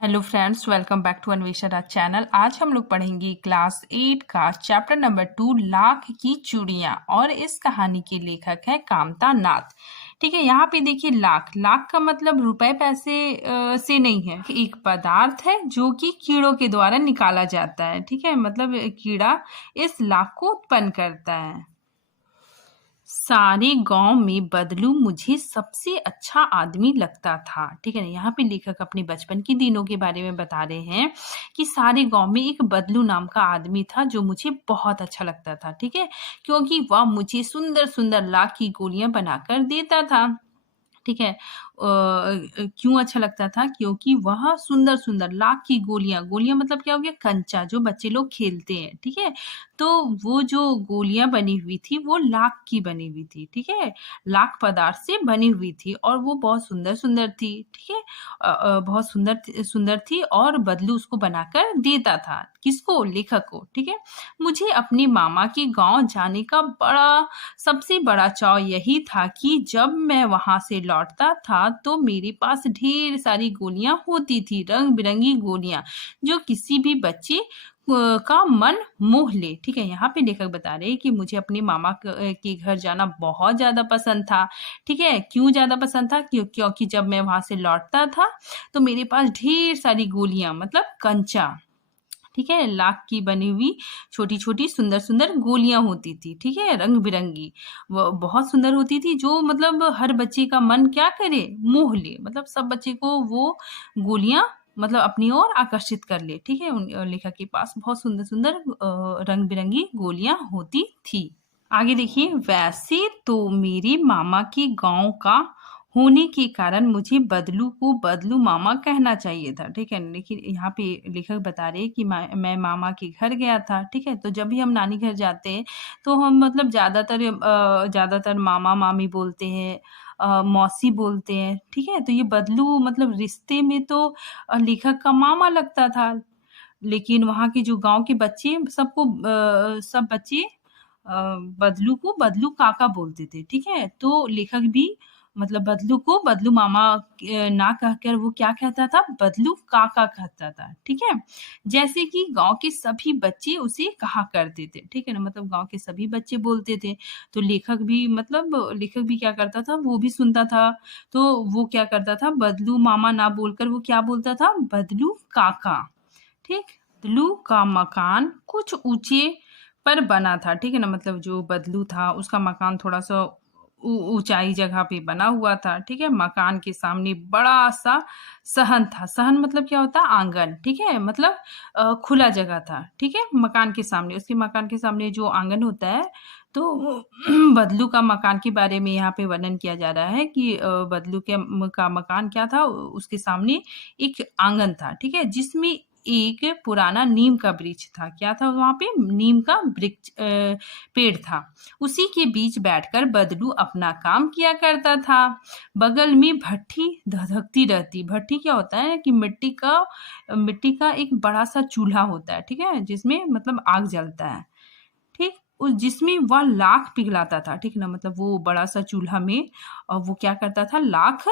Hello friends, welcome back to Anvesha Raj channel. आज हम लोग पढ़ेंगे क्लास 8 का चैप्टर नंबर 2 लाख की चूड़ियाँ। और इस कहानी के लेखक है कामता नाथ। ठीक है, यहाँ पे देखिए लाख लाख का मतलब रुपए पैसे से नहीं है। एक पदार्थ है जो कि कीड़ों के द्वारा निकाला जाता है। ठीक है, मतलब कीड़ा इस लाख को उत्पन्न करता है। सारे गांव में बदलू मुझे सबसे अच्छा आदमी लगता था। ठीक है ना, यहाँ पे लेखक अपने बचपन के दिनों के बारे में बता रहे हैं कि सारे गांव में एक बदलू नाम का आदमी था जो मुझे बहुत अच्छा लगता था। ठीक है, क्योंकि वह मुझे सुंदर सुंदर लाख की गोलियां बनाकर देता था। ठीक है, क्यों अच्छा लगता था? क्योंकि वह सुंदर सुंदर लाख की गोलियां गोलियां मतलब क्या हो गया? कंचा, जो बच्चे लोग खेलते हैं। ठीक है, तो वो जो गोलियां बनी हुई थी वो लाख की बनी हुई थी। ठीक है, लाख पदार्थ से बनी हुई थी और वो बहुत सुंदर सुंदर थी। ठीक है, बहुत सुंदर सुंदर थी और बदलू उसको बनाकर देता था। किसको? लेखक को। ठीक है, मुझे अपने मामा के गांव जाने का सबसे बड़ा चाव यही था कि जब मैं वहां से लौटता था तो मेरे पास ढेर सारी गोलियां होती थी, रंग बिरंगी गोलियां, जो किसी भी बच्चे का मन मोह ले। ठीक है, यहाँ पे लेखक बता रहे हैं कि मुझे अपने मामा के घर जाना बहुत ज्यादा पसंद था। ठीक है, क्यों ज्यादा पसंद था? क्योंकि जब मैं वहां से लौटता था तो मेरे पास ढेर सारी गोलियां मतलब कंचा, ठीक है, लाख की बनी हुई छोटी छोटी सुंदर सुंदर गोलियां होती थी। ठीक है, रंग बिरंगी, वो बहुत सुंदर होती थी, जो मतलब हर बच्चे का मन क्या करे? मोह ले, मतलब सब बच्चे को वो गोलियां मतलब अपनी ओर आकर्षित कर ले। ठीक है, लेखक के पास बहुत सुंदर सुंदर रंग बिरंगी गोलियां होती थी। आगे देखिए, वैसे तो मेरे मामा के गांव का होने के कारण मुझे बदलू को बदलू मामा कहना चाहिए था। ठीक है, लेकिन यहाँ पे लेखक बता रहे हैं कि मैं मामा के घर गया था। ठीक है, तो जब भी हम नानी घर जाते हैं तो हम मतलब ज्यादातर मामा मामी बोलते हैं, मौसी बोलते हैं। ठीक है, तो ये बदलू मतलब रिश्ते में तो लेखक का मामा लगता था। लेकिन वहाँ के जो गांव के बच्चे सब बच्चे बदलू को बदलू काका बोलते थे। ठीक है, तो लेखक भी मतलब बदलू को बदलू मामा ना कहकर वो क्या कहता था? बदलू काका कहता था। ठीक है, जैसे कि गांव के सभी बच्चे उसे कहा करते थे। ठीक है ना, मतलब गांव के सभी बच्चे बोलते थे, तो लेखक भी क्या करता था? वो भी सुनता था। तो वो क्या करता था? बदलू मामा ना बोलकर वो क्या बोलता था? बदलू काका। ठीक, बदलू का मकान कुछ ऊंचे पर बना था। ठीक है ना, मतलब जो बदलू था उसका मकान थोड़ा सा ऊंचाई जगह पे बना हुआ था। ठीक है, मकान के सामने बड़ा सा सहन था। सहन मतलब क्या होता है? आंगन। ठीक है, मतलब खुला जगह था। ठीक है, मकान के सामने, उसके मकान के सामने जो आंगन होता है, तो बदलू का मकान के बारे में यहाँ पे वर्णन किया जा रहा है कि बदलू का मकान क्या था? उसके सामने एक आंगन था। ठीक है, जिसमें एक पुराना नीम का वृक्ष था। क्या था वहां पे? नीम का वृक्ष पेड़ था। उसी के बीच बैठकर बदलू अपना काम किया करता था। बगल में भट्ठी धधकती रहती। भट्ठी क्या होता है कि मिट्टी का एक बड़ा सा चूल्हा होता है। ठीक है, जिसमें मतलब आग जलता है। ठीक, उस जिसमें वह लाख पिघलाता था। ठीक ना, मतलब वो बड़ा सा चूल्हा में वो क्या करता था? लाख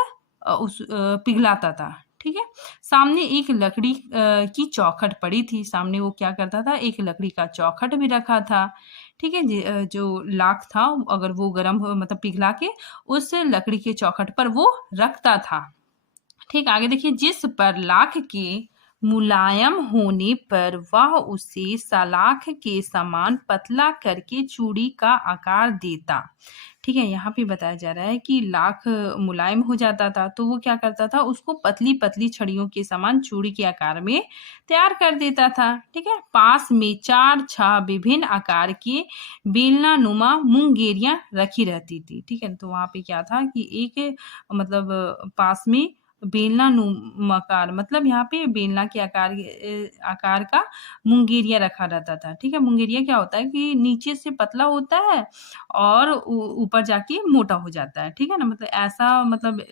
पिघलाता था। ठीक है, सामने एक लकड़ी की चौखट पड़ी थी। सामने वो क्या करता था? एक लकड़ी का चौखट भी रखा था। ठीक है, जो लाख था अगर वो मतलब पिघला के उस लकड़ी के चौखट पर वो रखता था। ठीक, आगे देखिए, जिस पर लाख के मुलायम होने पर वह उसे सलाख के समान पतला करके चूड़ी का आकार देता। ठीक है, यहाँ पे बताया जा रहा है कि लाख मुलायम हो जाता था तो वो क्या करता था? उसको पतली पतली छड़ियों के समान चूड़ी के आकार में तैयार कर देता था। ठीक है, पास में 4-6 विभिन्न आकार के बेलना नुमा मुंगेरियां रखी रहती थी। ठीक है, तो वहां पे क्या था कि एक मतलब पास में बेलना नुमाकार, मतलब यहाँ पे बेलना के आकार का मुंगेरिया रखा रहता था। ठीक है, मुंगेरिया क्या होता है कि नीचे से पतला होता है और ऊपर जाके मोटा हो जाता है। ठीक है ना, मतलब ऐसा मतलब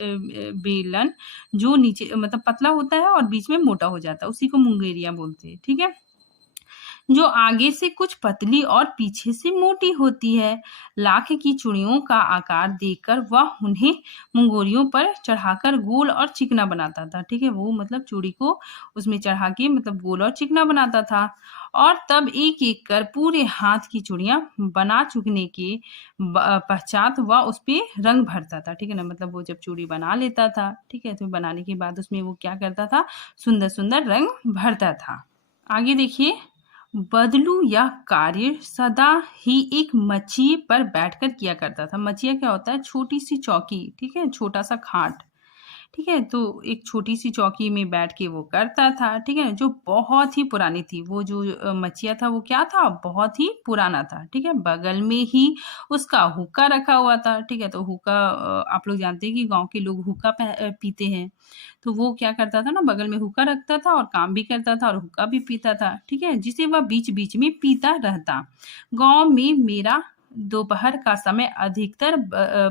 बेलन जो नीचे मतलब पतला होता है और बीच में मोटा हो जाता है, उसी को मुंगेरिया बोलते हैं। ठीक है, जो आगे से कुछ पतली और पीछे से मोटी होती है। लाख की चूड़ियों का आकार देखकर वह उन्हें मुंगोरियों पर चढ़ाकर गोल और चिकना बनाता था। ठीक है, वो मतलब चूड़ी को उसमें चढ़ा के मतलब गोल और चिकना बनाता था और तब एक एक कर पूरे हाथ की चूड़ियां बना चुकने के पश्चात वह उस पे रंग भरता था। ठीक है ना, मतलब वो जब चूड़ी बना लेता था, ठीक है, तो बनाने के बाद उसमें वो क्या करता था, सुंदर सुंदर रंग भरता था। आगे देखिए, बदलू यह कार्य सदा ही एक मचिए पर बैठकर किया करता था। मचिया क्या होता है, छोटी सी चौकी, ठीक है, छोटा सा खाट, ठीक है, तो एक छोटी सी चौकी में बैठ के वो करता था। ठीक है, जो बहुत ही पुरानी थी, वो जो मचिया था वो क्या था, बहुत ही पुराना था। ठीक है, बगल में ही उसका हुक्का रखा हुआ था। ठीक है, तो हुक्का आप लोग जानते हैं कि गांव के लोग हुक्का पीते हैं, तो वो क्या करता था ना, बगल में हुक्का रखता था और काम भी करता था और हुक्का भी पीता था। ठीक है, जिसे वह बीच बीच में पीता रहता। गांव में मेरा दोपहर का समय अधिकतर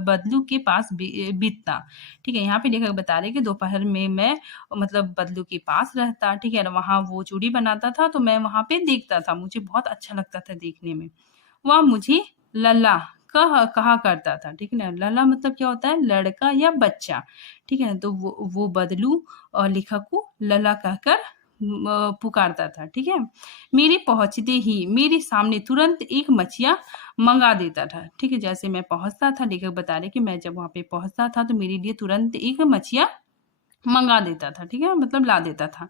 बदलू के पास बीतता। ठीक है, यहाँ पे लेखक बता रहे कि दोपहर में मैं मतलब बदलू के पास रहता। ठीक है, वहां वो चूड़ी बनाता था तो मैं वहां पे देखता था, मुझे बहुत अच्छा लगता था देखने में। वह मुझे लल्ला कहा करता था। ठीक है ना, लल्ला मतलब क्या होता है, लड़का या बच्चा। ठीक है, तो वो बदलू लेखक को लल्ला कहकर पुकारता था। ठीक है, मेरे पहुंचते ही मेरे सामने तुरंत एक मछिया मंगा देता था। ठीक है, जैसे मैं पहुंचता था, लेखक बता रहे कि मैं जब वहां पे पहुंचता था तो मेरे लिए तुरंत एक मछिया मंगा देता था। ठीक है, मतलब ला देता था।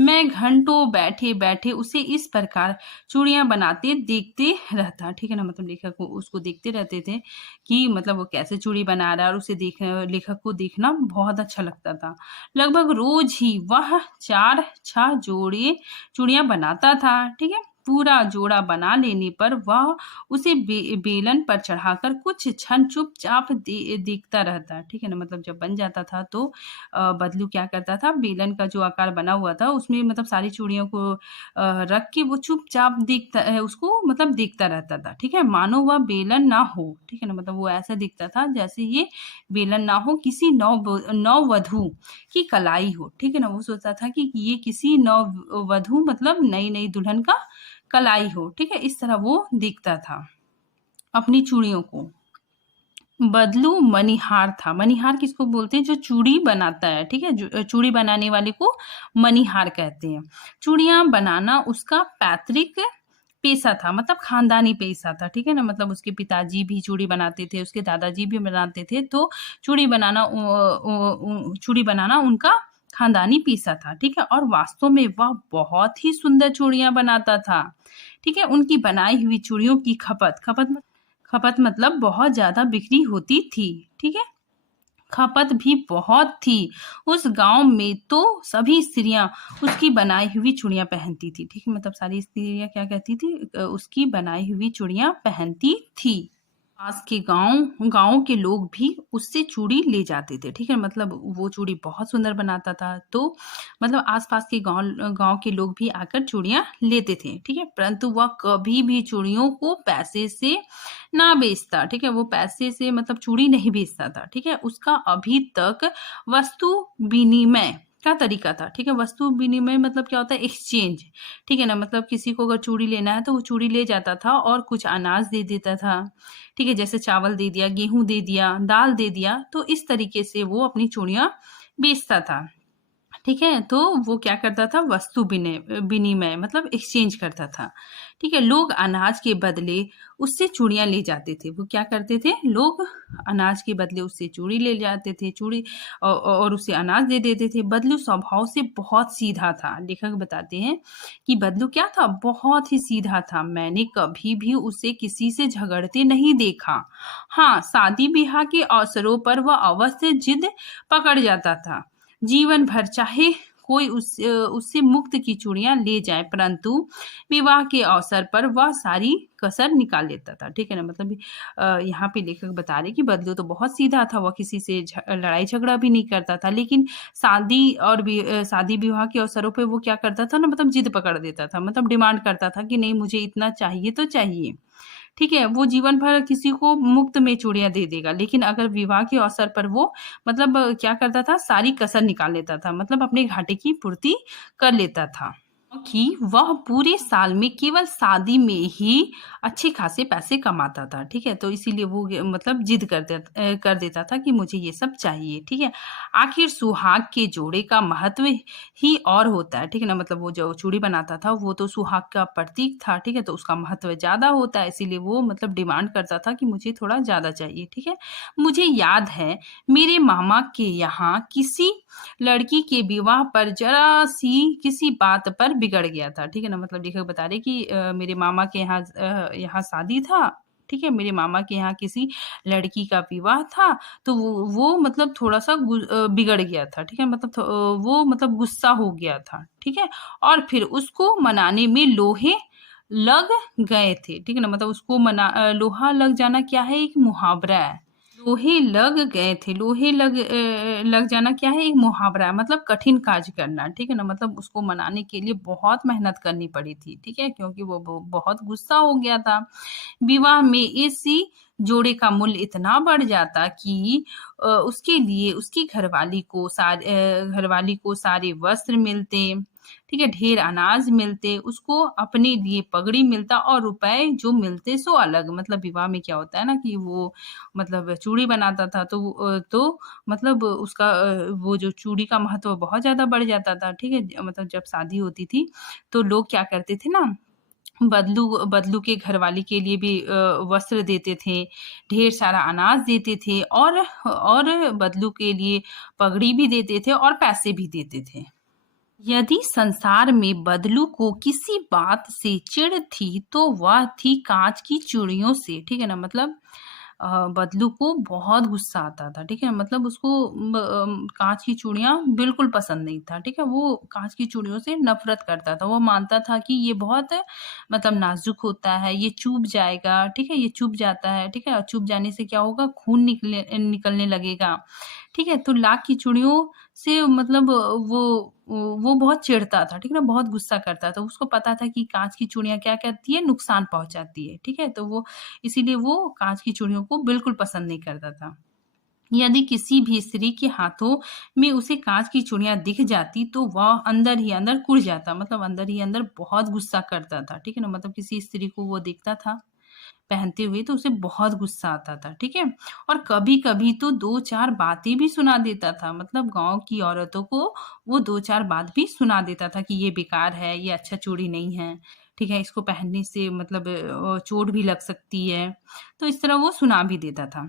मैं घंटों बैठे बैठे उसे इस प्रकार चूड़ियां बनाते देखते रहता। ठीक है ना, मतलब लेखक को उसको देखते रहते थे कि मतलब वो कैसे चूड़ी बना रहा है, और उसे देख लेखक को देखना बहुत अच्छा लगता था। लगभग रोज ही वह 4-6 जोड़े चूड़ियां बनाता था। ठीक है, पूरा जोड़ा बना लेने पर वह उसे बेलन पर चढ़ाकर कुछ क्षण चुपचाप देखता रहता। ठीक है ना, मतलब जब बन जाता था तो बदलू क्या करता था, बेलन का जो आकार बना हुआ था उसमें मतलब सारी चूड़ियों को रख के वो चुपचाप देखता उसको मतलब देखता रहता था। ठीक है, मानो वह बेलन ना हो। ठीक है ना, मतलब वो ऐसा दिखता था जैसे ये बेलन ना हो, किसी नववधु की कलाई हो। ठीक है ना, वो सोचता था कि ये किसी नववधु मतलब नई नई दुल्हन का कलाई हो। ठीक है, इस तरह वो दिखता था अपनी चूड़ियों को। बदलू मणिहार था। मणिहार किसको बोलते हैं, जो चूड़ी बनाता है। ठीक है, चूड़ी बनाने वाले को मणिहार कहते हैं। चूड़ियां बनाना उसका पैतृक पेशा था, मतलब खानदानी पेशा था। ठीक है ना, मतलब उसके पिताजी भी चूड़ी बनाते थे, उसके दादाजी भी बनाते थे, तो चूड़ी बनाना उनका खानदानी पेशा था। ठीक है, और वास्तव में वह बहुत ही सुंदर चूड़ियां बनाता था। ठीक है, उनकी बनाई हुई चूड़ियों की खपत मतलब बहुत ज्यादा बिक्री होती थी। ठीक है, खपत भी बहुत थी। उस गांव में तो सभी स्त्रियां उसकी बनाई हुई चूड़ियां पहनती थी। ठीक है, मतलब सारी स्त्रियां क्या कहती थी, उसकी बनाई हुई चूड़ियां पहनती थी। पास के गांव के लोग भी उससे चूड़ी ले जाते थे। ठीक है, मतलब वो चूड़ी बहुत सुंदर बनाता था, तो मतलब आसपास के गांव गांव के लोग भी आकर चूड़ियां लेते थे। ठीक है, परंतु वह कभी भी चूड़ियों को पैसे से ना बेचता। ठीक है, वो पैसे से मतलब चूड़ी नहीं बेचता था। ठीक है, उसका अभी तक वस्तु विनिमय का तरीका था। ठीक है, वस्तु विनिमय मतलब क्या होता है, एक्सचेंज। ठीक है ना, मतलब किसी को अगर चूड़ी लेना है तो वो चूड़ी ले जाता था और कुछ अनाज दे देता था। ठीक है, जैसे चावल दे दिया, गेहूं दे दिया, दाल दे दिया, तो इस तरीके से वो अपनी चूड़ियां बेचता था। ठीक है, तो वो क्या करता था, वस्तु विनिमय मतलब एक्सचेंज करता था। ठीक है, लोग अनाज के बदले उससे चूड़ियां ले जाते थे। वो क्या करते थे, लोग अनाज के बदले उससे चूड़ी ले जाते थे, चूड़ी और उसे अनाज दे देते थे। बदलू स्वभाव से बहुत सीधा था। लेखक बताते हैं कि बदलू क्या था, बहुत ही सीधा था। मैंने कभी भी उसे किसी से झगड़ते नहीं देखा। हाँ, शादी ब्याह के अवसरों पर वह अवश्य जिद पकड़ जाता था। जीवन भर चाहे कोई उससे मुक्त की चूड़ियां ले जाए, परंतु विवाह के अवसर पर वह सारी कसर निकाल लेता था। ठीक है ना, मतलब यहाँ पे लेखक बता रहे कि बदलू तो बहुत सीधा था, वह किसी से लड़ाई झगड़ा भी नहीं करता था, लेकिन शादी विवाह के अवसरों पे वो क्या करता था ना, मतलब जिद पकड़ देता था, मतलब डिमांड करता था कि नहीं, मुझे इतना चाहिए तो चाहिए। ठीक है, वो जीवन भर किसी को मुफ्त में चूड़ियां दे देगा, लेकिन अगर विवाह के अवसर पर वो मतलब क्या करता था, सारी कसर निकाल लेता था, मतलब अपने घाटे की पूर्ति कर लेता था। कि वह पूरे साल में केवल शादी में ही अच्छे खासे पैसे कमाता था, ठीक है? तो इसीलिए वो मतलब जिद कर देता था कि मुझे ये सब चाहिए, ठीक है? आखिर सुहाग के जोड़े का महत्व ही और होता है, ठीक है ना? मतलब वो जो चूड़ी बनाता था वो तो सुहाग का प्रतीक था, ठीक है? तो उसका महत्व ज़्यादा होता है, इसीलिए वो मतलब डिमांड करता था कि मुझे थोड़ा ज़्यादा चाहिए, ठीक है? मुझे याद है मेरे मामा के यहाँ किसी लड़की के विवाह पर ज़रा-सी किसी बात पर बिगड़ गया था, ठीक है ना? मतलब लेखक बता रहे कि मेरे मामा के यहाँ शादी था, ठीक है? मेरे मामा के यहाँ किसी लड़की का विवाह था, तो वो मतलब थोड़ा-सा बिगड़ गया था, ठीक है? मतलब वो मतलब गुस्सा हो गया था, ठीक है? और फिर उसको मनाने में लोहे लग गए थे, ठीक है ना? मतलब उसको लोहा लग जाना क्या है? एक मुहावरा है। लोहे लग गए थे, लग जाना क्या है? एक मुहावरा है, मतलब कठिन कार्य करना, ठीक है ना? मतलब उसको मनाने के लिए बहुत मेहनत करनी पड़ी थी, ठीक है? क्योंकि वो बहुत गुस्सा हो गया था। विवाह में इसी जोड़े का मूल्य इतना बढ़ जाता कि उसके लिए उसकी घरवाली को सारे वस्त्र मिलते, ठीक है? ढेर अनाज मिलते, उसको अपने लिए पगड़ी मिलता और रुपए जो मिलते सो अलग। मतलब विवाह में क्या होता है ना कि वो मतलब चूड़ी बनाता था तो मतलब उसका वो जो चूड़ी का महत्व बहुत ज़्यादा बढ़ जाता था, ठीक है? मतलब जब शादी होती थी, तो लोग क्या करते थे ना बदलू के घरवाली के लिए भी वस्त्र देते थे, ढेर सारा अनाज देते थे और बदलू के लिए पगड़ी भी देते थे और पैसे भी देते थे। यदि संसार में बदलू को किसी बात से चिढ़ थी, तो वह थी काँच की चूड़ियों से, ठीक है ना? मतलब बदलू को बहुत गुस्सा आता था, ठीक है? मतलब उसको काँच की चूड़ियाँ बिल्कुल पसंद नहीं था, ठीक है? वो काँच की चूड़ियों से नफ़रत करता था। वो मानता था कि ये बहुत मतलब नाज़ुक होता है, ये चुभ जाएगा, ठीक है? ये चुभ जाता है, ठीक है? और चुभ जाने से क्या होगा? खून निकलने लगेगा, ठीक है? तो लाख की चूड़ियों से मतलब वो बहुत चिढ़ता था, ठीक है ना? बहुत गुस्सा करता था। उसको पता था कि काँच की चूड़ियाँ क्या करती है? नुकसान पहुँचाती है, ठीक है? तो वो इसीलिए वो काँच की चूड़ियों को बिल्कुल पसंद नहीं करता था। यदि किसी भी स्त्री के हाथों में उसे काँच की चूड़ियाँ दिख जाती, तो वह अंदर ही अंदर कुढ़ जाता, मतलब अंदर ही अंदर बहुत गुस्सा करता था, ठीक है ना? मतलब किसी स्त्री को वो देखता था पहनते हुए तो उसे बहुत गुस्सा आता था, ठीक है? और कभी-कभी तो 2-4 बातें भी सुना देता था, मतलब गाँव की औरतों को वो 2-4 बात भी सुना देता था कि ये बेकार है, ये अच्छा चूड़ी नहीं है, ठीक है? इसको पहनने से मतलब चोट भी लग सकती है। तो इस तरह वो सुना भी देता था।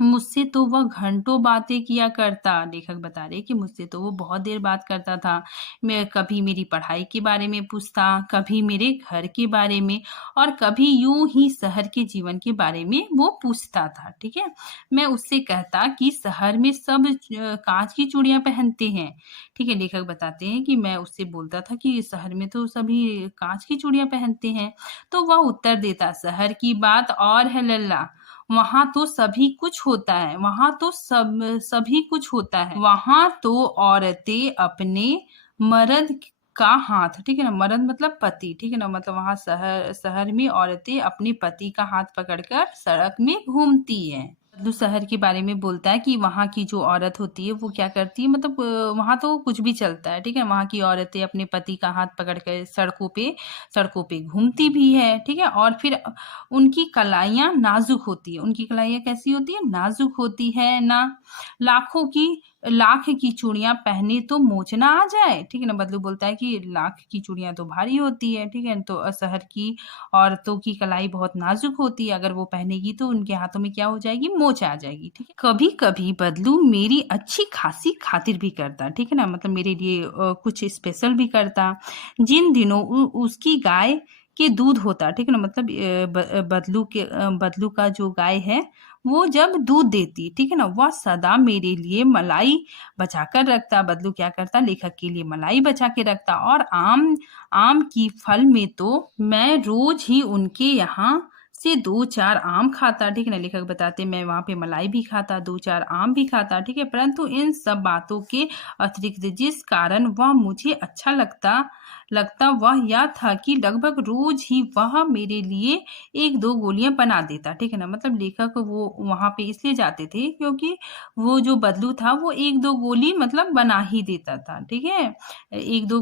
मुझसे तो वह घंटों बातें किया करता, लेखक बता रहे हैं कि मुझसे तो वो बहुत देर बात करता था। मैं कभी मेरी पढ़ाई के बारे में पूछता, कभी मेरे घर के बारे में और कभी यूं ही शहर के जीवन के बारे में वो पूछता था, ठीक है? मैं उससे कहता कि शहर में सब कांच की चूड़ियां पहनते हैं, ठीक है? लेखक बताते हैं कि मैं उससे बोलता था कि शहर में तो सभी कांच की चूड़ियां पहनते हैं, तो वह उत्तर देता, शहर की बात और है लल्ला, वहाँ तो सभी कुछ होता है, वहाँ तो सभी कुछ होता है। वहाँ तो औरतें अपने मर्द का हाथ, ठीक है ना? मर्द मतलब पति, ठीक है ना? मतलब वहाँ शहर में औरतें अपने पति का हाथ पकड़कर सड़क में घूमती हैं। बदलू शहर के बारे में बोलता है कि वहाँ की जो औरत होती है वो क्या करती है, मतलब वहाँ तो कुछ भी चलता है, ठीक है? वहाँ की औरतें अपने पति का हाथ पकड़ कर सड़कों पे घूमती भी है, ठीक है? और फिर उनकी कलाइयाँ नाज़ुक होती है। उनकी कलाइयाँ कैसी होती है? नाज़ुक होती है ना। लाख की चूड़ियाँ पहने तो मोचना आ जाए, ठीक है ना? बदलू बोलता है कि लाख की चूड़ियाँ तो भारी होती है, ठीक है? तो शहर की औरतों की कलाई बहुत नाज़ुक होती है, अगर वो पहनेगी तो उनके हाथों में क्या हो जाएगी? मोच आ जाएगी, ठीक है? कभी-कभी बदलू मेरी अच्छी खासी खातिर भी करता, ठीक है ना? मतलब मेरे लिए कुछ स्पेशल भी करता। जिन दिनों उसकी गाय के दूध होता, ठीक है ना? मतलब बदलू का जो गाय है, वो जब दूध देती, ठीक है ना? वह सदा मेरे लिए मलाई बचा कर रखता। बदलू क्या करता? लेखक के लिए मलाई बचा के रखता और आम की फल में तो मैं रोज ही उनके यहाँ से 2-4 आम खाता, ठीक है ना? लेखक बताते मैं वहाँ पे मलाई भी खाता, 2-4 आम भी खाता, ठीक है? परंतु इन सब बातों के अतिरिक्त जिस कारण वह मुझे अच्छा लगता लगता वह यह था कि लगभग रोज ही वह मेरे लिए 1-2 गोलियाँ बना देता, ठीक है ना? मतलब लेखक वो वहाँ पे इसलिए जाते थे क्योंकि वो जो बदलू था वो 1-2 गोली मतलब बना ही देता था, ठीक है? 1-2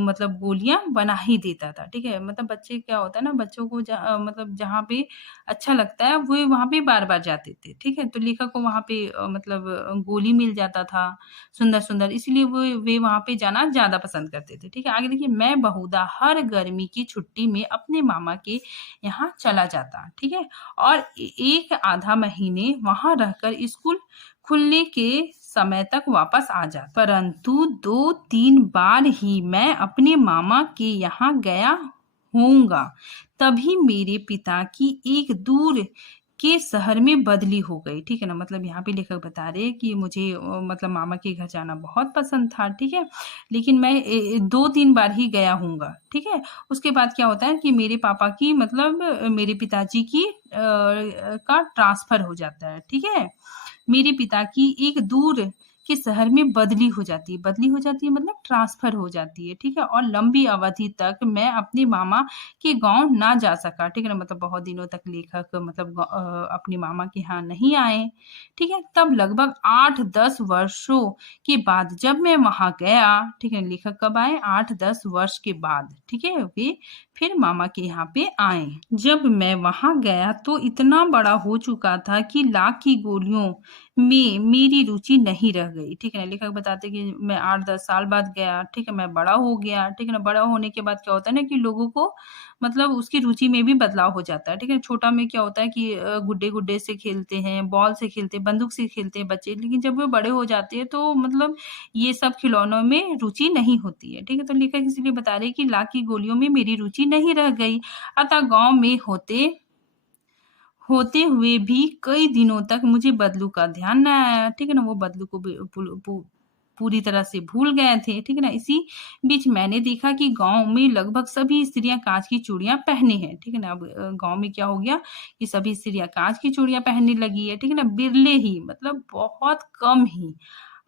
मतलब गोलियाँ बना ही देता था, ठीक है? मतलब बच्चे क्या होता है ना, बच्चों को मतलब जहाँ पे अच्छा लगता है वो वहाँ पे बार-बार जाते थे, ठीक है? तो लेखक को वहाँ पे मतलब गोली मिल जाता था सुंदर-सुंदर, इसलिए वो वे वहाँ पे जाना ज़्यादा पसंद करते थे, ठीक है? आगे देखिए, मैं बहुधा हर गर्मी की छुट्टी में अपने मामा के यहाँ चला जाता, ठीक है? और 1 आधा महीने वहाँ रहकर स्कूल खुलने के समय तक वापस आ जाता। परंतु 2-3 बार ही मैं अपने मामा के यहाँ गया होऊँगा, तभी मेरे पिता की एक दूर के शहर में बदली हो गई, ठीक है ना? मतलब यहाँ पे लेखक बता रहे हैं कि मुझे मतलब मामा के घर जाना बहुत पसंद था, ठीक है? लेकिन मैं 2-3 बार ही गया होऊँगा, ठीक है? उसके बाद क्या होता है कि मेरे पापा की मतलब मेरे पिताजी की का ट्रांसफ़र हो जाता है, ठीक है? मेरे पिता की एक दूर के शहर में बदली हो जाती है मतलब ट्रांसफ़र हो जाती है, ठीक है? और लंबी अवधि तक मैं अपने मामा के गाँव ना जा सका, ठीक है ना? मतलब बहुत दिनों तक लेखक मतलब अपने मामा के यहाँ नहीं आए, ठीक है? तब लगभग 8-10 वर्षों के बाद जब मैं वहाँ गया, ठीक है? लेखक कब आए? 8-10 वर्ष के बाद, ठीक है? वे फिर मामा के यहाँ पे आए। जब मैं वहाँ गया तो इतना बड़ा हो चुका था कि लाख की गोलियों में मेरी रुचि नहीं रह गई, ठीक है ना? लेखक बताते हैं कि मैं 8-10 साल बाद गया, ठीक है? मैं बड़ा हो गया, ठीक है ना? बड़ा होने के बाद क्या होता है ना कि लोगों को मतलब उसकी रुचि में भी बदलाव हो जाता है, ठीक है? छोटा में क्या होता है कि गुड्डे-गुड्डे से खेलते हैं, बॉल से खेलते हैं, बंदूक से खेलते हैं बच्चे, लेकिन जब वो बड़े हो जाते हैं तो मतलब ये सब खिलौनों में रुचि नहीं होती है, ठीक है? तो लेखक इसलिए बता रहे हैं कि लाख की गोलियों में मेरी रुचि नहीं रह गई, अतः गाँव में होते हुए भी कई दिनों तक मुझे बदलू का ध्यान न आया, ठीक है ना? वो बदलू को भी पूरी तरह से भूल गए थे, ठीक है ना? इसी बीच मैंने देखा कि गाँव में लगभग सभी स्त्रियाँ काँच की चूड़ियाँ पहने हैं, ठीक है ना? अब गाँव में क्या हो गया कि सभी स्त्रियाँ काँच की चूड़ियाँ पहनने लगी है, ठीक है ना? बिरले ही मतलब बहुत कम ही,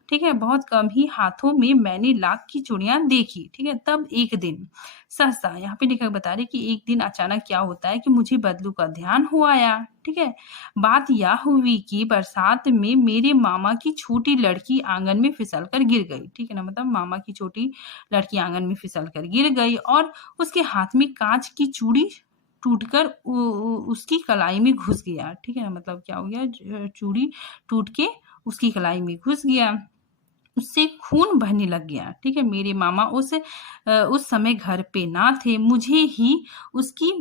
ठीक है? बहुत कम ही हाथों में मैंने लाख की चूड़ियाँ देखी, ठीक है? तब एक दिन सहसा यहाँ पे लेखक बता रहे कि एक दिन अचानक क्या होता है कि मुझे बदलू का ध्यान हो आया, ठीक है? बात यह हुई कि बरसात में मेरे मामा की छोटी लड़की आँगन में फिसल कर गिर गई, ठीक है ना? मतलब मामा की छोटी लड़की आँगन में फिसल कर गिर गई और उसके हाथ में काँच की चूड़ी टूटकर उ उ उसकी कलाई में घुस गया, ठीक है ना? मतलब क्या हो गया चूड़ी टूट के उसकी कलाई में घुस गया। उससे खून बहने लग गया, ठीक है? मेरे मामा उस समय घर पे ना थे, मुझे ही उसकी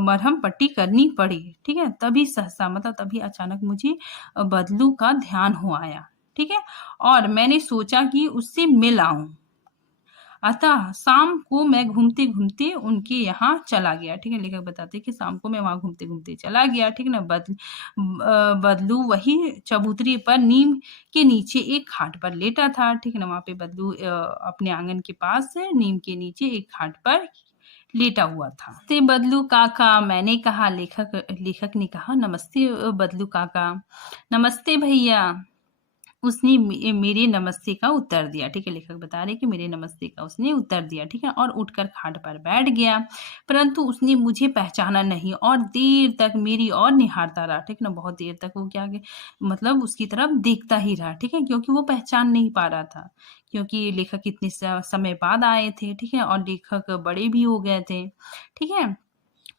मरहम पट्टी करनी पड़ी, ठीक है? तभी सहसा मतलब तभी अचानक मुझे बदलू का ध्यान हो आया, ठीक है? और मैंने सोचा कि उससे मिल आऊँ। अतः शाम को मैं घूमते-घूमते उनके यहाँ चला गया, ठीक है? लेखक बताते हैं कि शाम को मैं वहाँ घूमते-घूमते चला गया, ठीक है ना? बदलू वही चबूतरे पर नीम के नीचे एक खाट पर लेटा था, ठीक है ना? वहाँ पे बदलू अपने आँगन के पास नीम के नीचे एक खाट पर लेटा हुआ था। "नमस्ते बदलू काका" मैंने कहा। लेखक ने कहा, "नमस्ते बदलू काका।" "नमस्ते भैया।" उसने मेरे नमस्ते का उत्तर दिया, ठीक है? लेखक बता रहे हैं कि मेरे नमस्ते का उसने उत्तर दिया, ठीक है? और उठकर खाट पर बैठ गया, परंतु उसने मुझे पहचाना नहीं और देर तक मेरी ओर निहारता रहा, ठीक है ना? बहुत देर तक वो मतलब उसकी तरफ देखता ही रहा, ठीक है? क्योंकि वो पहचान नहीं पा रहा था, क्योंकि लेखक इतने समय बाद आए थे, ठीक है? और लेखक बड़े भी हो गए थे, ठीक है?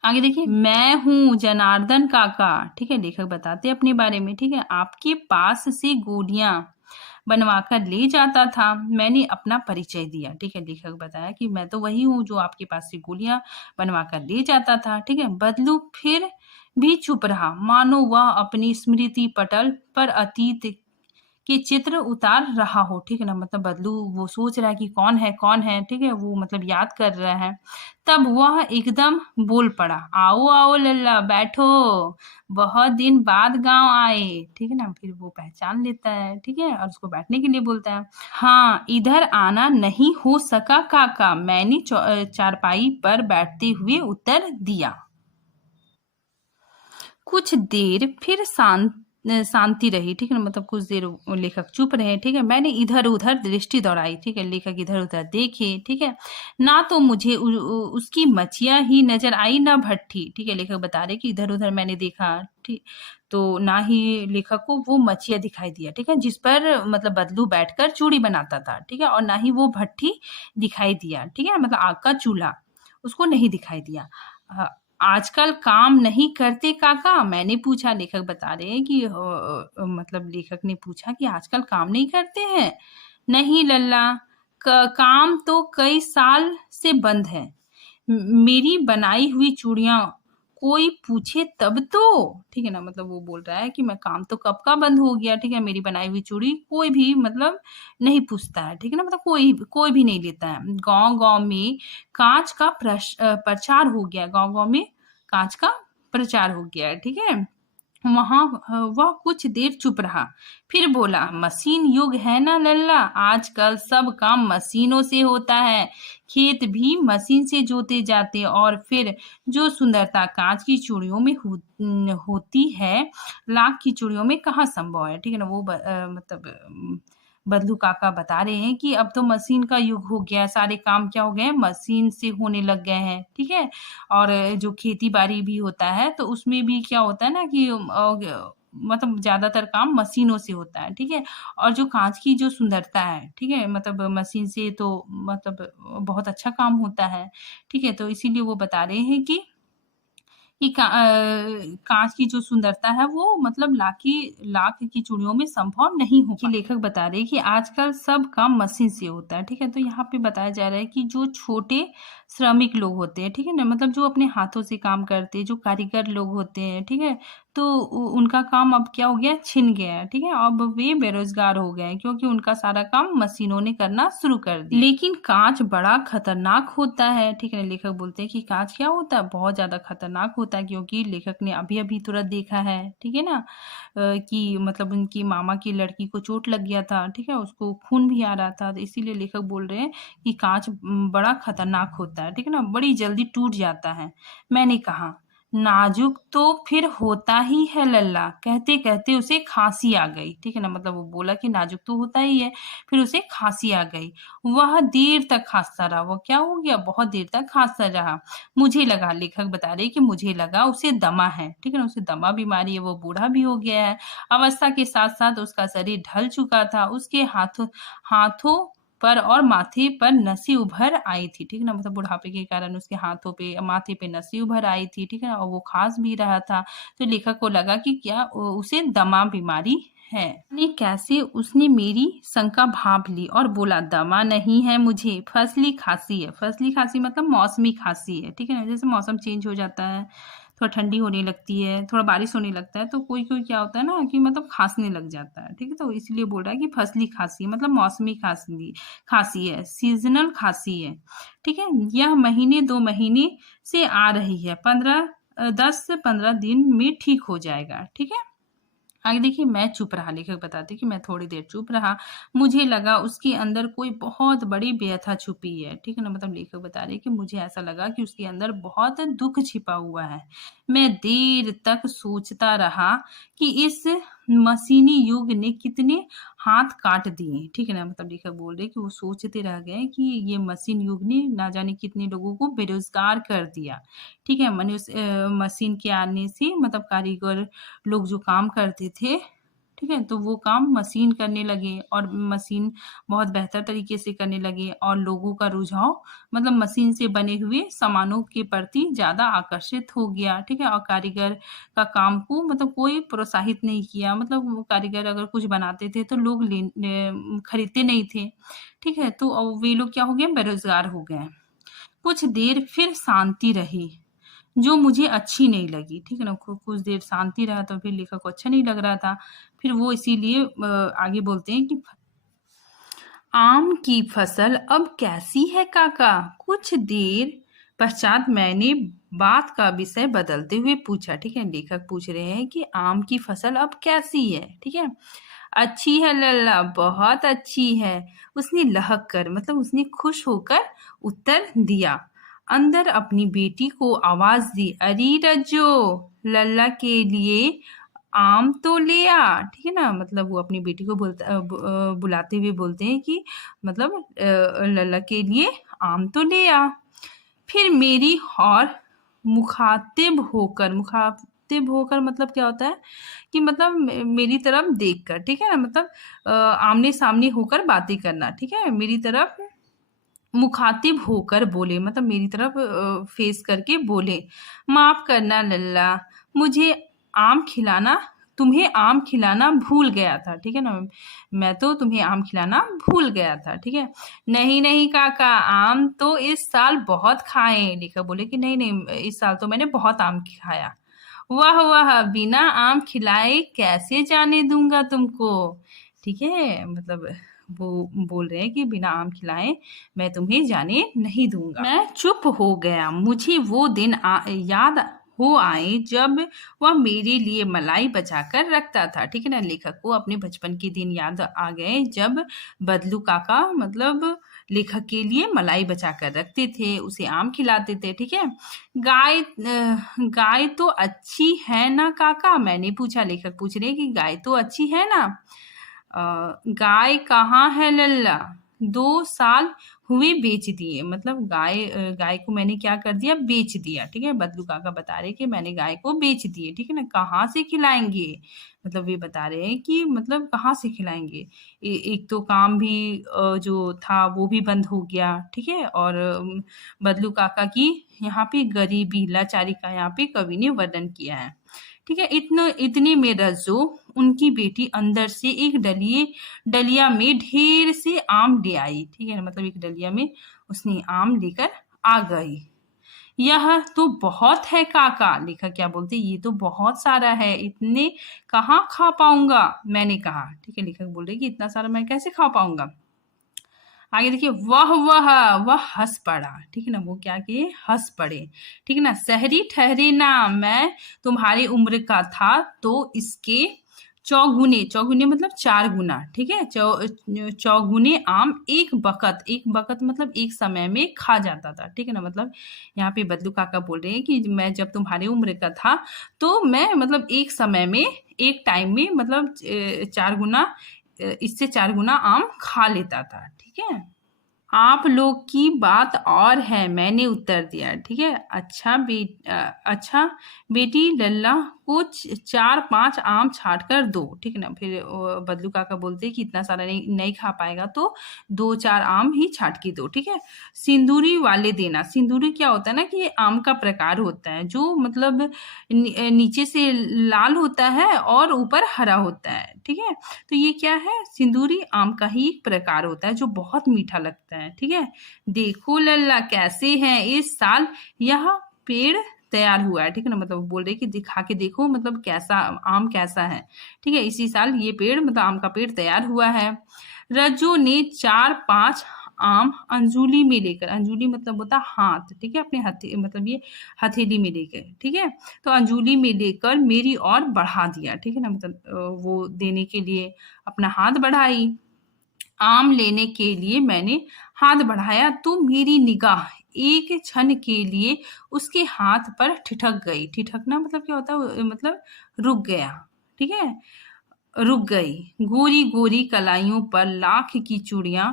आगे देखिए, मैं हूँ जनार्दन काका, ठीक है? लेखक बताते हैं अपने बारे में, ठीक है? आपके पास से गोलियाँ बनवाकर ले जाता था। मैंने अपना परिचय दिया, ठीक है? लेखक बताया कि मैं तो वही हूँ जो आपके पास से गोलियाँ बनवाकर ले जाता था, ठीक है? बदलू फिर भी चुप रहा, मानो वह अपनी स्मृति पटल पर अतीत के चित्र उतार रहा हो, ठीक है ना? मतलब बदलू वो सोच रहा है कि कौन है, ठीक है? वो मतलब याद कर रहा है। तब वह एकदम बोल पड़ा, "आओ, आओ लल्ला बैठो, बहुत दिन बाद गाँव आए।" ठीक है ना? फिर वो पहचान लेता है, ठीक है? और उसको बैठने के लिए बोलता है। "हाँ, इधर आना नहीं हो सका काका," मैंने चारपाई पर बैठते हुए उत्तर दिया। कुछ देर फिर शांति रही, ठीक है ना, मतलब कुछ देर वो लेखक चुप रहे, ठीक है। मैंने इधर-उधर दृष्टि दौड़ाई, ठीक है, लेखक इधर-उधर देखे, ठीक है। ना तो मुझे उसकी मछिया ही नज़र आई, ना भट्ठी, ठीक है। लेखक बता रहे कि इधर-उधर मैंने देखा, ठीक, तो ना ही लेखक को वो मछिया दिखाई दिया, ठीक है, जिस पर मतलब बदलू बैठकर चूड़ी बनाता था, ठीक है, और ना ही वो भट्ठी दिखाई दिया, ठीक है, मतलब आग का चूल्हा, उसको नहीं दिखाई दिया। अ, आजकल काम नहीं करते काका? मैंने पूछा, लेखक बता रहे हैं कि मतलब लेखक ने पूछा कि आजकल काम नहीं करते हैं? नहीं लल्ला, काम तो कई साल से बंद है। मेरी बनाई हुई चूड़ियाँ कोई पूछे तब तो, ठीक है ना, मतलब वो बोल रहा है कि मैं काम तो कब का बंद हो गया, ठीक है, मेरी बनाई हुई चूड़ी कोई भी मतलब नहीं पूछता है, ठीक है ना, मतलब कोई कोई भी नहीं लेता है। गाँव-गाँव में काँच का प्रचार हो गया, गाँव-गाँव में काँच का प्रचार हो गया है, ठीक है। वहाँ वह कुछ देर चुप रहा, फिर बोला, मशीन युग है ना लल्ला, आजकल सब काम मशीनों से होता है, खेत भी मशीन से जोते जाते, और फिर जो सुंदरता कांच की चूड़ियों में होती है, लाख की चूड़ियों में कहाँ संभव है, ठीक है ना। वो मतलब बदलू काका बता रहे हैं कि अब तो मशीन का युग हो गया है, सारे काम क्या हो गए हैं, मशीन से होने लग गए हैं, ठीक है। और जो खेती-बाड़ी भी होता है, तो उसमें भी क्या होता है ना कि मतलब ज़्यादातर काम मशीनों से होता है, ठीक है। और जो काँच की जो सुंदरता है, ठीक है, मतलब मशीन से तो मतलब बहुत अच्छा काम होता है, ठीक है। तो इसीलिए वो बता रहे हैं कि काँच की जो सुंदरता है वो मतलब लाख की चूड़ियों में संभव नहीं हो पाती। लेखक बता रहे हैं कि आजकल सब काम मशीन से होता है, ठीक है। तो यहाँ पे बताया जा रहा है कि जो छोटे श्रमिक लोग होते हैं, ठीक है ना, मतलब जो अपने हाथों से काम करते हैं, जो कारीगर लोग होते हैं, ठीक है, तो उनका काम अब क्या हो गया, छिन गया है, ठीक है। अब वे बेरोजगार हो गए हैं, क्योंकि उनका सारा काम मशीनों ने करना शुरू कर दिया। लेकिन कांच बड़ा खतरनाक होता है, ठीक है। लेखक बोलते हैं कि कांच क्या होता है, बहुत ज्यादा खतरनाक होता है, क्योंकि लेखक ने अभी अभी तुरंत देखा है, ठीक है ना, कि मतलब उनकी मामा की लड़की को चोट लग गया था, ठीक है, उसको खून भी आ रहा था, तो इसीलिए लेखक बोल रहे हैं कि कांच बड़ा खतरनाक होता है, ठीक है ना, बड़ी जल्दी टूट जाता है। मैंने कहा, नाजुक तो फिर होता ही है लल्ला, कहते कहते उसे खांसी आ गई, ठीक है ना, मतलब वो बोला कि नाजुक तो होता ही है, फिर उसे खांसी आ गई। वह देर तक खांसता रहा, वो क्या हो गया, बहुत देर तक खांसता रहा। मुझे लगा, लेखक बता रहे कि मुझे लगा उसे दमा है, ठीक है ना, उसे दमा बीमारी है, वो बूढ़ा भी हो गया है। अवस्था के साथ साथ उसका शरीर ढल चुका था, उसके हाथों हाथों पर और माथे पर नसें उभर आई थी, ठीक है ना, मतलब बुढ़ापे के कारण उसके हाथों पे माथे पे नसें उभर आई थी, ठीक है ना, और वो खांस भी रहा था। तो लेखक को लगा कि क्या उसे दमा बीमारी है। ने कैसे उसने मेरी शंका भांप ली और बोला, दमा नहीं है मुझे, फसली खांसी है। फसली खांसी मतलब मौसमी खांसी है, ठीक है ना, जैसे मौसम चेंज हो जाता है, थोड़ा ठंडी होने लगती है, थोड़ा बारिश होने लगता है, तो कोई-कोई क्या होता है ना कि मतलब खाँसने लग जाता है, ठीक है? तो इसलिए बोल रहा है कि फसली खाँसी मतलब मौसमी खाँसी खाँसी है, सीज़नल खाँसी है, ठीक है? यह महीने 2 महीने से आ रही है, 10 से 15 दिन में ठीक हो जाएगा, ठीक है? आगे देखिए, मैं चुप रहा, लेखक बताते हैं कि मैं थोड़ी देर चुप रहा। मुझे लगा उसके अंदर कोई बहुत बड़ी व्यथा छुपी है, ठीक है ना? मतलब लेखक बता रहे हैं कि मुझे ऐसा लगा कि उसके अंदर बहुत दुःख छिपा हुआ है। मैं देर तक सोचता रहा कि इस मशीनी युग ने कितने हाथ काट दिए, ठीक है ना? मतलब लेखक बोल रहे हैं कि वो सोचते रह गए कि ये मशीन युग ने ना जाने कितने लोगों को बेरोज़गार कर दिया, ठीक है? मशीन के आने से मतलब कारीगर लोग जो काम करते थे, ठीक है? तो वो काम मशीन करने लगे और मशीन बहुत बेहतर तरीके से करने लगे और लोगों का रुझाव मतलब मशीन से बने हुए सामानों के प्रति ज़्यादा आकर्षित हो गया, ठीक है? और कारीगर का काम को मतलब कोई प्रोत्साहित नहीं किया, मतलब वो कारीगर अगर कुछ बनाते थे तो लोग खरीदते नहीं थे, ठीक है? तो वे लोग क्या हो गए, बेरोज़गार हो गए। कुछ देर फिर शांति रही, जो मुझे अच्छी नहीं लगी, ठीक है ना? कुछ देर शांति रहा तो फिर लेखक को अच्छा नहीं लग रहा था। फिर वो इसीलिए आगे बोलते हैं कि आम की फसल अब कैसी है काका? कुछ देर पश्चात मैंने बात का विषय बदलते हुए पूछा, ठीक है? लेखक पूछ रहे हैं कि आम की फसल अब कैसी है, ठीक है? अच्छी है लल्ला, बहुत अच्छी है, उसने लहक कर मतलब उसने खुश होकर उत्तर दिया। अंदर अपनी बेटी को आवाज दी, अरे रज्जो, लल्ला के लिए आम तो ले आ, ठीक है ना, मतलब वो अपनी बेटी को बुलाते हुए बोलते हैं कि मतलब लल्ला के लिए आम तो ले आ। फिर मेरी और मुखातिब होकर मतलब क्या होता है कि मतलब मेरी तरफ देखकर, ठीक है ना, मतलब आमने सामने होकर बातें करना, ठीक है, मेरी तरफ मुखातिब होकर बोले, मतलब मेरी तरफ फेस करके बोले, माफ करना लल्ला, मुझे आम खिलाना तुम्हें आम खिलाना भूल गया था, ठीक है ना, मैं तो तुम्हें आम खिलाना भूल गया था, ठीक है। नहीं नहीं काका, आम तो इस साल बहुत खाए। लेखक बोले कि नहीं नहीं, इस साल तो मैंने बहुत आम खाया। वाह वाह, बिना आम खिलाए कैसे जाने दूंगा तुमको, ठीक है, मतलब वो बोल रहे हैं कि बिना आम खिलाए मैं तुम्हें जाने नहीं दूंगा। मैं चुप हो गया, मुझे वो दिन याद हो आए जब वह मेरे लिए मलाई बचाकर रखता था, ठीक है ना, लेखक को अपने बचपन के दिन याद आ गए जब बदलू काका मतलब लेखक के लिए मलाई बचा कर रखते थे, उसे आम खिलाते थे, ठीक है। गाय तो अच्छी है ना काका, मैंने पूछा। लेखक पूछ रहे हैं कि गाय तो अच्छी है ना। गाय कहाँ है लल्ला, 2 साल हुए बेच दिए, मतलब गाय को मैंने क्या कर दिया, बेच दिया, ठीक है। बदलू काका बता रहे कि मैंने गाय को बेच दिए, ठीक है ना। कहाँ से खिलाएंगे, मतलब वे बता रहे हैं कि मतलब कहाँ से खिलाएंगे। एक तो काम भी जो था वो भी बंद हो गया, ठीक है, और बदलू काका की यहाँ पे गरीबी लाचारी का यहाँ पे कवि ने वर्णन किया है, ठीक है। इतने में रज्जो उनकी बेटी अंदर से एक डलिया में ढेर से आम ले आई, ठीक है ना, मतलब एक डलिया में उसने आम लेकर आ गई। यह तो बहुत है काका, लेखक क्या बोलते, ये तो बहुत सारा है, इतने कहाँ खा पाऊंगा, मैंने कहा, ठीक है। लेखक बोल रहे कि इतना सारा मैं कैसे खा पाऊंगा। आगे देखिए, वह हंस पड़ा, ठीक है ना, वो क्या किए, हंस पड़े, ठीक है ना। शहरी ठहरे ना, मैं तुम्हारी उम्र का था तो इसके चौगुने मतलब 4 गुना, ठीक है, चौगुने आम एक बकत मतलब एक समय में खा जाता था, ठीक है ना। मतलब यहाँ पे बदलू काका बोल रहे हैं कि मैं जब तुम्हारी उम्र का था तो मैं मतलब एक समय में एक टाइम में मतलब 4 गुना इससे 4 गुना आम खा लेता था, ठीक है। आप लोग की बात और है, मैंने उत्तर दिया, ठीक है। अच्छा बेटी, लल्ला को 4-5 आम छाट कर दो, ठीक है ना। फिर बदलू काका बोलते कि इतना सारा नहीं खा पाएगा तो 2-4 आम ही छाट के दो, ठीक है। सिंदूरी वाले देना, सिंदूरी क्या होता है ना कि ये आम का प्रकार होता है जो मतलब नीचे से लाल होता है और ऊपर हरा होता है, ठीक है। तो ये क्या है, सिंदूरी आम का ही एक प्रकार होता है जो बहुत मीठा लगता है, ठीक है। देखो लल्ला कैसे हैं इस साल यह पेड़ तैयार हुआ है, ठीक है ना, मतलब बोल रहे कि दिखा के देखो मतलब कैसा आम कैसा है, ठीक है। इसी साल ये पेड़ मतलब आम का पेड़ तैयार हुआ है। रज्जू ने 4-5 आम अंजुली में लेकर, अंजुली मतलब होता हाथ, ठीक है, अपने हथे मतलब ये हथेली में लेकर, ठीक है। तो अंजुली में लेकर मेरी ओर बढ़ा दिया, ठीक है ना, मतलब वो देने के लिए अपना हाथ बढ़ाई। आम लेने के लिए मैंने हाथ बढ़ाया तो मेरी निगाह एक क्षण के लिए उसके हाथ पर ठिठक गई। ठिठकना मतलब क्या होता है, मतलब रुक गया, ठीक है, रुक गई। गोरी गोरी कलाइयों पर लाख की चूड़ियां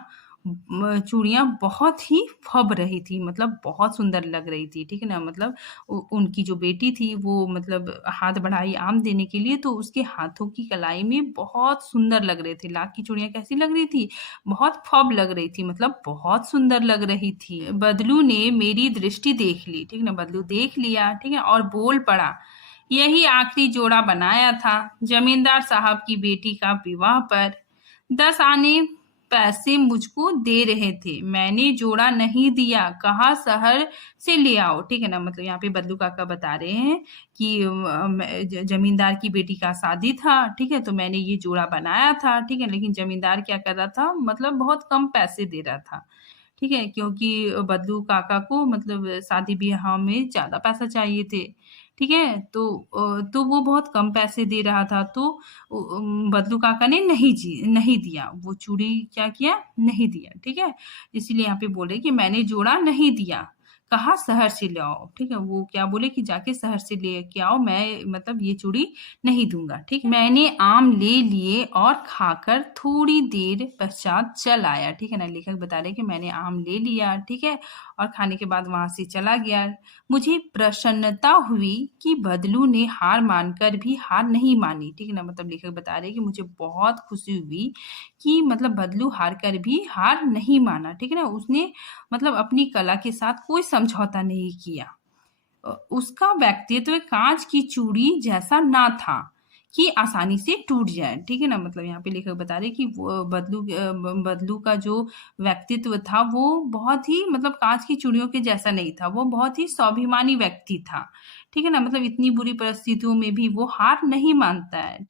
बहुत ही फब रही थी, मतलब बहुत सुंदर लग रही थी, ठीक है ना। मतलब उनकी जो बेटी थी वो मतलब हाथ बढ़ाई आम देने के लिए तो उसके हाथों की कलाई में बहुत सुंदर लग रहे थे। लाख की चूड़ियां कैसी लग रही थी, बहुत फब लग रही थी, मतलब बहुत सुंदर लग रही थी। बदलू ने मेरी दृष्टि देख ली, ठीक है ना, बदलू देख लिया, ठीक है, और बोल पड़ा, यही आखिरी जोड़ा बनाया था जमींदार साहब की बेटी का विवाह पर। 10 आने पैसे मुझको दे रहे थे, मैंने जोड़ा नहीं दिया, कहा शहर से ले आओ, ठीक है ना। मतलब यहाँ पे बदलू काका बता रहे हैं कि जमींदार की बेटी का शादी था, ठीक है, तो मैंने ये जोड़ा बनाया था, ठीक है, लेकिन जमींदार क्या कर रहा था, मतलब बहुत कम पैसे दे रहा था, ठीक है, क्योंकि बदलू काका को मतलब शादी ब्याह में ज्यादा पैसा चाहिए थे, ठीक है। तो वो बहुत कम पैसे दे रहा था तो बदलू काका ने नहीं दिया, वो चूड़ी क्या किया, नहीं दिया, ठीक है। इसीलिए यहाँ पे बोले कि मैंने जोड़ा नहीं दिया, कहा शहर से ले आओ, ठीक है? वो क्या बोले कि जाके शहर से लेके आओ, मैं मतलब ये चूड़ी नहीं दूँगा, ठीक है? मैंने आम ले लिए और खाकर थोड़ी देर पश्चात चल आया, ठीक है ना? लेखक बता रहे हैं कि मैंने आम ले लिया, ठीक है? और खाने के बाद वहाँ से चला गया। मुझे प्रसन्नता हुई कि बदलू ने हार मानकर भी हार नहीं मानी, ठीक है ना? मतलब लेखक बता रहे हैं कि मुझे बहुत खुशी हुई कि मतलब बदलू हार कर भी हार नहीं माना, ठीक है ना? उसने मतलब अपनी कला के साथ कोई समझौता नहीं किया। उसका व्यक्तित्व काँच की चूड़ी जैसा ना था कि आसानी से टूट जाए, ठीक है ना? मतलब यहाँ पे लेखक बता रहे हैं कि वो बदलू का जो व्यक्तित्व था वो बहुत ही मतलब काँच की चूड़ियों के जैसा नहीं था, वो बहुत ही स्वाभिमानी व्यक्ति था, ठीक है ना? मतलब इतनी बुरी परिस्थितियों में भी वो हार नहीं मानता है।